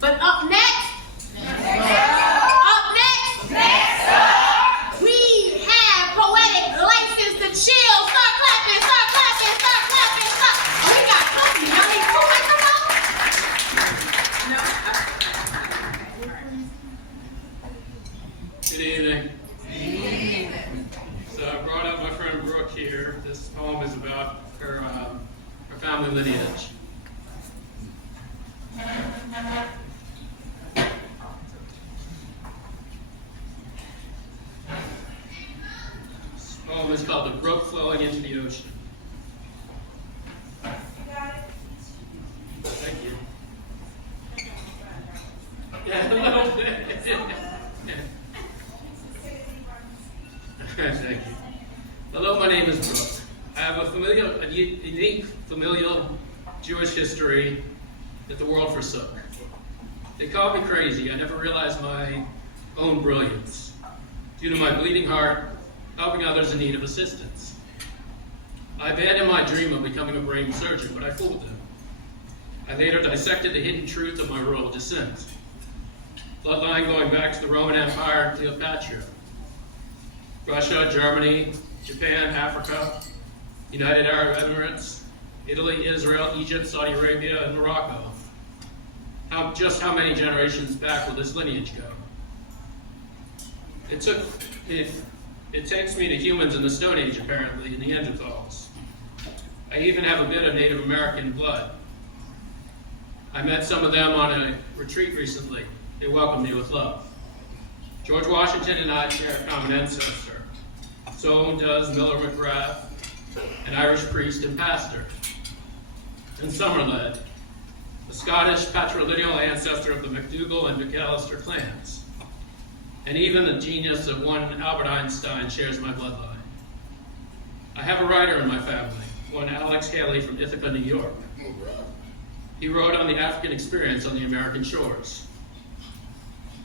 But up next, we have poetic license to chill. Start clapping, start clapping, start clapping, start. Oh, we got company. Y'all need two microphones? Good evening. So I brought up my friend Brooke here. This poem is about her family lineage. This poem is called The Brook Flowing into the Ocean. Thank you. Yeah, a little bit. Thank you. Hello, my name is Brooke. I have a unique familial Jewish history that the world forsook. They called me crazy. I never realized my own brilliance due to my bleeding heart, helping others in need of assistance. I abandoned my dream of becoming a brain surgeon, but I fooled them. I later dissected the hidden truth of my royal descent. Bloodline going back to the Roman Empire and Cleopatra. Russia, Germany, Japan, Africa, United Arab Emirates, Italy, Israel, Egypt, Saudi Arabia, and Morocco. Just how many generations back will this lineage go? It takes me to humans in the Stone Age, apparently, and Neanderthals. I even have a bit of Native American blood. I met some of them on a retreat recently. They welcomed me with love. George Washington and I share a common ancestor. So does Miller McGrath, an Irish priest and pastor. And Somerled, a Scottish patrilineal ancestor of the MacDougall and McAllister clans. And even the genius of one Albert Einstein shares my bloodline. I have a writer in my family, one Alex Haley from Ithaca, New York. He wrote on the African experience on the American shores.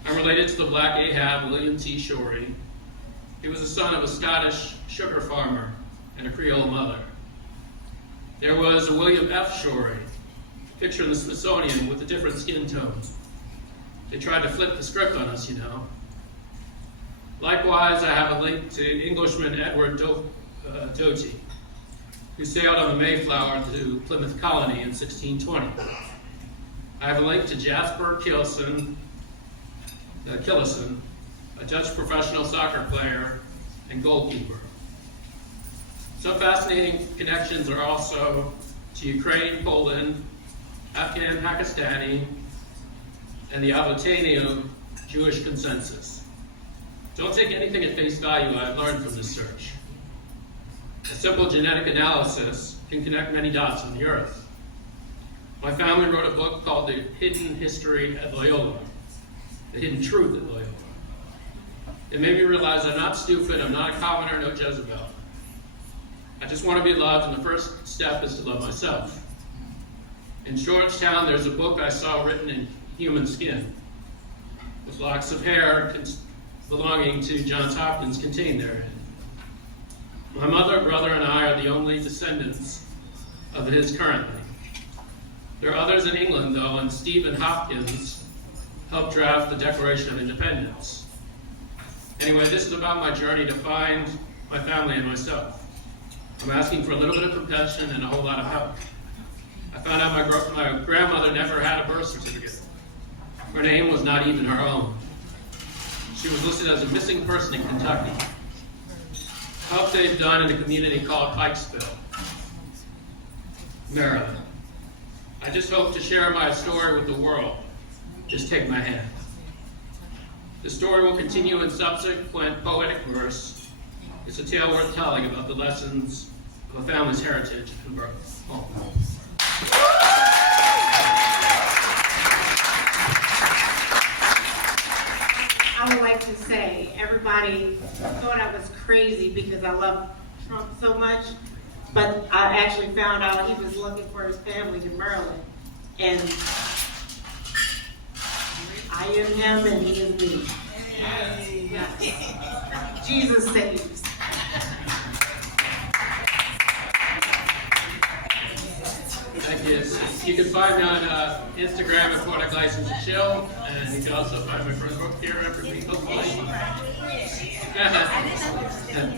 I'm related to the Black Ahab, William T. Shorey. He was the son of a Scottish sugar farmer and a Creole mother. There was a William F. Shorey, picture in the Smithsonian with a different skin tone. They tried to flip the script on us, you know. Likewise, I have a link to Englishman Edward Doty, who sailed on the Mayflower to Plymouth Colony in 1620. I have a link to Jasper Killison, a Dutch professional soccer player and goalkeeper. Some fascinating connections are also to Ukraine, Poland, Afghan, Pakistani, and the Abotanian Jewish consensus. Don't take anything at face value I've learned from this search. A simple genetic analysis can connect many dots on the earth. My family wrote a book called The Hidden History at Loyola, The Hidden Truth at Loyola. It made me realize I'm not stupid, I'm not a commoner, no Jezebel. I just want to be loved, and the first step is to love myself. In Georgetown, there's a book I saw written in human skin, with locks of hair belonging to Johns Hopkins contained therein. My mother, brother, and I are the only descendants of his currently. There are others in England, though, and Stephen Hopkins helped draft the Declaration of Independence. Anyway, this is about my journey to find my family and myself. I'm asking for a little bit of compassion and a whole lot of help. I found out my grandmother never had a birth certificate. Her name was not even her own. She was listed as a missing person in Kentucky. Help they've done in a community called Pikesville, Maryland. I just hope to share my story with the world. Just take my hand. The story will continue in subsequent poetic verse. It's a tale worth telling about the lessons of a family's heritage and birth. Oh. I would like to say, everybody thought I was crazy because I love Trump so much, but I actually found out he was looking for his family in Maryland. And I am him and he is me. Yes. Jesus saves. Thank you. You can find me on Instagram at Product License Chill, and you can also find my friend Brooke here after me, hopefully.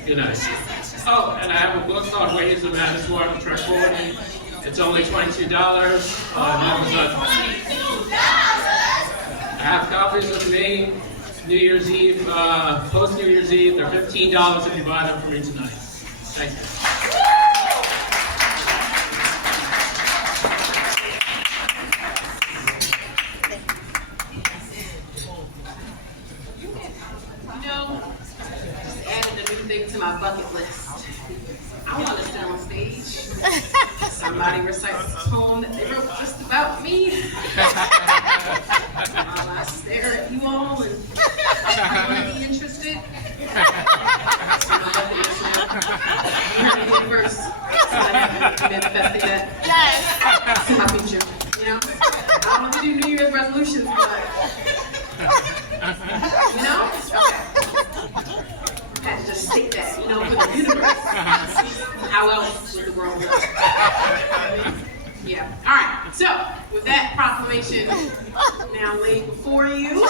Good night. Oh, and I have a book called Ways to Manage Water Tranquility. It's only $22 on Amazon. I have copies of me, New Year's Eve, post New Year's Eve. They're $15 if you buy them from me tonight. Thank you. Just added a new thing to my bucket list. I want to sit on stage. Somebody recites a poem that they wrote just about me. While I stare at you all and I'm really interested. That's my bucket list now. You're in the universe. So I have manifesting that. Yes. It's in my future. You know? I don't want to do New Year's resolutions, but you know? Okay. Had to just stick that, you know, for the universe. How else would the world look? Yeah. All right. So, with that proclamation now laid before you,